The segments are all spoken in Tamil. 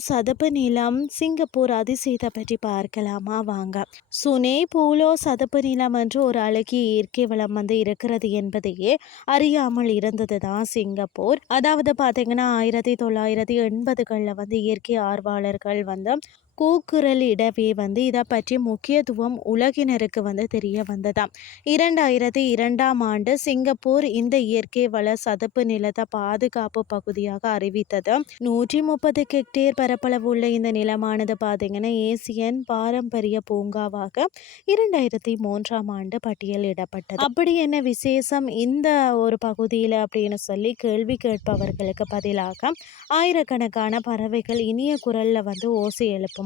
சதுப்பு நிலம் சிங்கப்பூர் அதிசயத்தை பற்றி பார்க்கலாமா? வாங்க. சுனே பூலோ சதுப்பு நிலம் என்று ஒரு அழகிய இயற்கை வளம் வந்து இருக்கிறது என்பதையே அறியாமல் இருந்தது தான் சிங்கப்பூர். அதாவது பார்த்தீங்கன்னா ஆயிரத்தி தொள்ளாயிரத்தி எண்பதுகளில் வந்து இயற்கை ஆர்வலர்கள் வந்து கூக்குரலிடவே வந்து இதை பற்றி முக்கியத்துவம் உலகினருக்கு வந்து தெரிய வந்ததாம். இரண்டாயிரத்தி இரண்டாம் ஆண்டு சிங்கப்பூர் இந்த இயற்கை வள சதுப்பு நிலத்தை பாதுகாப்பு பகுதியாக அறிவித்தது. நூற்றி முப்பது ஹெக்டேர் பரப்பளவு உள்ள இந்த நிலமானது பார்த்தீங்கன்னா ஏசியன் பாரம்பரிய பூங்காவாக இரண்டாயிரத்தி மூன்றாம் ஆண்டு பட்டியலிடப்பட்டது. அப்படி என்ன விசேஷம்? இந்த ஒரு பகுதியில் அப்படின்னு சொல்லி கேள்வி கேட்பவர்களுக்கு பதிலாக ஆயிரக்கணக்கான பறவைகள் இனிய குரலில் வந்து ஓசை எழுப்பும்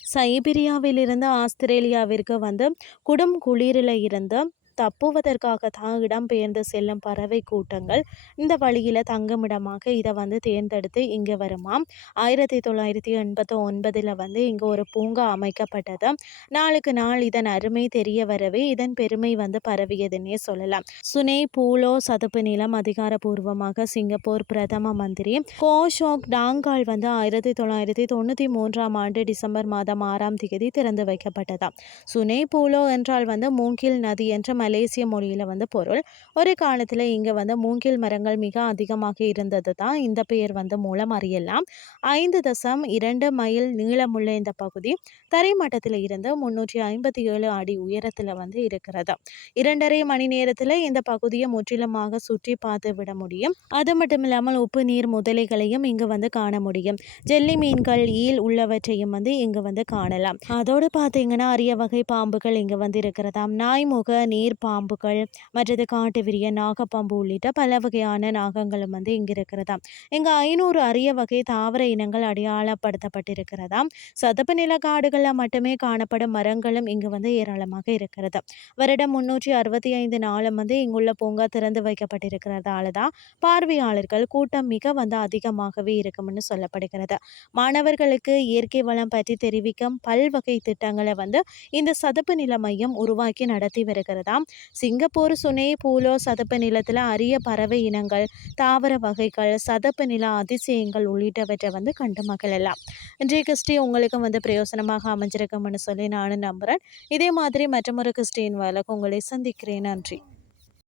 சைபீரியாவிலிருந்து ஆஸ்திரேலியாவிற்கு வந்து குடும் குளிரில் இருந்து தப்புவதற்காக தான் இடம்பெயர்ந்து செல்லும் பறவை கூட்டங்கள் இந்த வழியில் தங்குமிடமாக இதை வந்து தேர்ந்தெடுத்து இங்கே வருமாம். ஆயிரத்தி தொள்ளாயிரத்தி எண்பத்தி ஒன்பதில் வந்து இங்கே ஒரு பூங்கா அமைக்கப்பட்டது. நாளுக்கு நாள் இதன் அருமை தெரிய வரவே இதன் பெருமை வந்து பரவியதுன்னே சொல்லலாம். சுனே பூலோ சதுப்பு நிலம் அதிகாரப்பூர்வமாக சிங்கப்பூர் பிரதம மந்திரி கோஷோக் டாங்கால் வந்து ஆயிரத்தி தொள்ளாயிரத்தி தொண்ணூற்றி மூன்றாம் ஆண்டு டிசம்பர் மாதம் ஆறாம் தேதி திறந்து வைக்கப்பட்டதாம். சுனே பூலோ என்றால் வந்து மூங்கில் நதி என்ற மலேசிய மொழியில் வந்து பொருள். ஒரு காலத்தில் இங்கே வந்து மூங்கில் மரங்கள் மிக அதிகமாக இருந்தது தான். இந்த பெயர் வந்து மூலம் அறியலாம். ஐந்து தசம் இரண்டு மைல் நீளமுள்ள இந்த பகுதி தரைமட்டத்தில் இருந்து முன்னூற்றி ஐம்பத்தி ஏழு அடி உயரத்தில் வந்து இருக்கிறது. இரண்டரை மணி நேரத்தில் இந்த பகுதியை முற்றிலுமாக சுற்றி பார்த்து விட முடியும். அது மட்டும் இல்லாமல் உப்பு நீர் முதலைகளையும் இங்கு வந்து காண முடியும். ஜெல்லி மீன்கள் ஈல் உள்ளவற்றையும் வந்து இங்கு வந்து காணலாம். அதோடு பார்த்தீங்கன்னா அரிய வகை பாம்புகள் இங்கு வந்து இருக்கிறதாம். நாய்முக நீர் பாம்புகள் மற்றது காட்டு விரிய நாகப்பாம்பு உள்ளிட்ட பல வகையான நாகங்களும் வந்து இங்கே இருக்கிறதா இங்கே ஐநூறு அரிய வகை தாவர இனங்கள் அடையாளப்படுத்தப்பட்டிருக்கிறதா சதுப்பு நில காடுகளில் மட்டுமே காணப்படும் மரங்களும் இங்கு வந்து ஏராளமாக இருக்கிறது வருடம் முன்னூற்றி அறுபத்தி ஐந்து நாளும் வந்து இங்குள்ள பூங்கா திறந்து வைக்கப்பட்டிருக்கிறதால தான் பார்வையாளர்கள் கூட்டம் மிக வந்து அதிகமாகவே இருக்கும்னு சொல்லப்படுகிறது. மாணவர்களுக்கு இயற்கை வளம் பற்றி தெரிவிக்கும் பல்வகை திட்டங்களை வந்து இந்த சதுப்பு நில மையம் உருவாக்கி நடத்தி வருகிறதா சிங்கப்பூர் சுனே பூலோ சதுப்பு நிலத்தில் அரிய பறவை இனங்கள் தாவர வகைகள் சதுப்பு நில அதிசயங்கள் உள்ளிட்டவற்றை வந்து கண்டு மகிழலாம் இன்றைய கிறிஸ்டி உங்களுக்கும் வந்து பிரயோசனமாக அமைஞ்சிருக்கும்னு சொல்லி நானும் நம்புகிறேன் இதே மாதிரி மற்றொரு கிறிஸ்டின் வேலைக்கு உங்களை சந்திக்கிறேன். நன்றி.